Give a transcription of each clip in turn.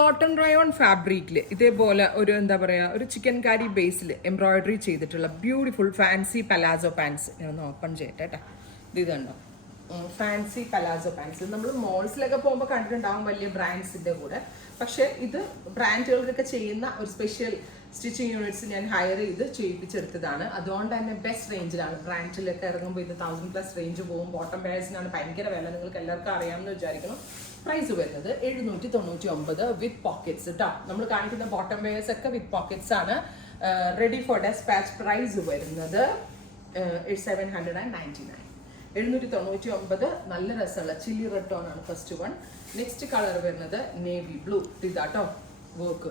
Cotton rayon ഫാബ്രിക്കിൽ ഇതേപോലെ ഒരു എന്താ പറയുക ഒരു ചിക്കൻ കാരി ബേസിൽ എംബ്രോയിഡറി ചെയ്തിട്ടുള്ള ബ്യൂട്ടിഫുൾ ഫാൻസി പലാസോ പാൻസ് ഞാൻ ഒന്ന് ഓപ്പൺ ചെയ്യട്ടെ കേട്ടോ. ഇത് കണ്ടോ, ഫാൻസി പലാസോ പാൻസ് നമ്മൾ മോൾസിലൊക്കെ പോകുമ്പോൾ കണ്ടിട്ടുണ്ടാവും വലിയ ബ്രാൻഡ്സിൻ്റെ കൂടെ. പക്ഷേ ഇത് ബ്രാൻഡുകൾക്കൊക്കെ ചെയ്യുന്ന ഒരു സ്പെഷ്യൽ സ്റ്റിച്ചിങ് യൂണിറ്റ്സ് ഞാൻ ഹയർ ചെയ്ത് ചെയ്യിപ്പിച്ചെടുത്തതാണ്. അതുകൊണ്ട് തന്നെ ബെസ്റ്റ് റേഞ്ചിലാണ്. ബ്രാൻഡിലൊക്കെ ഇറങ്ങുമ്പോൾ ഇത് 1000+ റേഞ്ച് പോകും. ബോട്ടം ബെയർസിനാണ് ഭയങ്കര വില, നിങ്ങൾക്ക് എല്ലാവർക്കും അറിയാമെന്ന് വിചാരിക്കണം. പ്രൈസ് വരുന്നത് 799 വിത്ത് പോക്കറ്റ്സ് കേട്ടോ. നമ്മൾ കാണിക്കുന്ന ബോട്ടം വെയേഴ്സ് ഒക്കെ വിത്ത് പോക്കറ്റ്സ് ആണ്. റെഡി ഫോർ ഡെസ്പാച്ച് പ്രൈസ് വരുന്നത് 799. 799. നല്ല രസമുള്ള ചില്ലി റെഡ് ടോൺ ആണ് ഫസ്റ്റ് വൺ. നെക്സ്റ്റ് കളർ വരുന്നത് നേവി ബ്ലൂ. ഇതാട്ടോ വർക്ക്,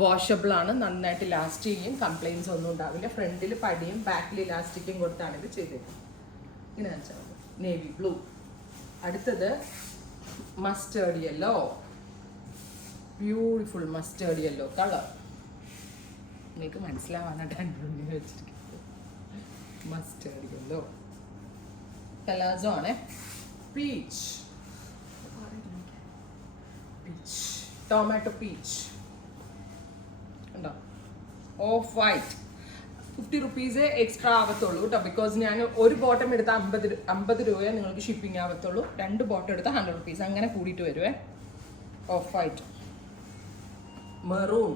വാഷബിൾ ആണ്, നന്നായിട്ട് ലാസ്റ്റ് ചെയ്യും, കംപ്ലൈൻസ് ഒന്നും ഉണ്ടാവില്ല. ഫ്രണ്ടിൽ പടിയും ബാക്കിൽ ഇലാസ്റ്റിക്കും കൊടുത്താണ് ഇത് ചെയ്തേക്കുന്നത്. ഇങ്ങനെ വെച്ചാൽ നേവി ബ്ലൂ. അടുത്തത് mustard yellow, beautiful mustard yellow colour. നിങ്ങൾക്ക് മനസ്സിലാവാനായിട്ടാണ് വെച്ചിരിക്കുന്നത്. മസ്റ്റേർഡ് യെല്ലോ പലാസോ ആണ്. പീച്ച്, പീച്ച്, ടൊമാറ്റോ പീച്ച് ഉണ്ടോ. ഓഫ് വൈറ്റ് 50 റുപ്പീസ് എക്സ്ട്രാ ആവത്തുള്ളൂ കേട്ടോ. ബിക്കോസ് ഞാൻ ഒരു ബോട്ടം എടുത്താൽ 50 രൂപയെ നിങ്ങൾക്ക് ഷിപ്പിംഗ് ആവത്തുള്ളൂ. 2 ബോട്ടം എടുത്താൽ 100 റുപ്പീസ് അങ്ങനെ കൂടിയിട്ട് വരുവേ. ഓഫ് വൈറ്റ്, മെറൂൺ,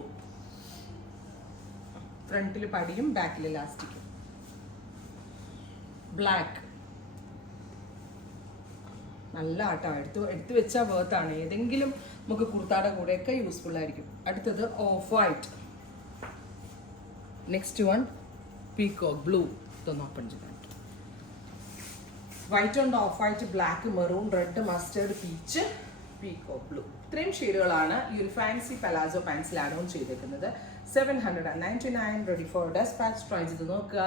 ഫ്രണ്ടിൽ പടിയും ബാക്കിൽ ഇലാസ്റ്റിക്കും. ബ്ലാക്ക്, നല്ല ആട്ടോ, എടുത്ത് വെച്ചാൽ വേർത്താണ്. ഏതെങ്കിലും നമുക്ക് കുർത്താടെ കൂടെയൊക്കെ യൂസ്ഫുൾ ആയിരിക്കും. അടുത്തത് of white. Next one peacock blue. ഇതൊന്ന് ഓപ്പൺ ചെയ്താൽ വൈറ്റ് ഉണ്ട്, of white, black, maroon, red, mustard, peach, peacock blue. ഇത്രയും ഷെയ്ഡുകളാണ് ഈ ഒരു ഫാൻസി പലാസോ പാൻസിൽ ആഡ് ഓൺ ചെയ്തേക്കുന്നത്. 799. Ready for dispatch. ട്രൈ ചെയ്ത് നോക്കുക.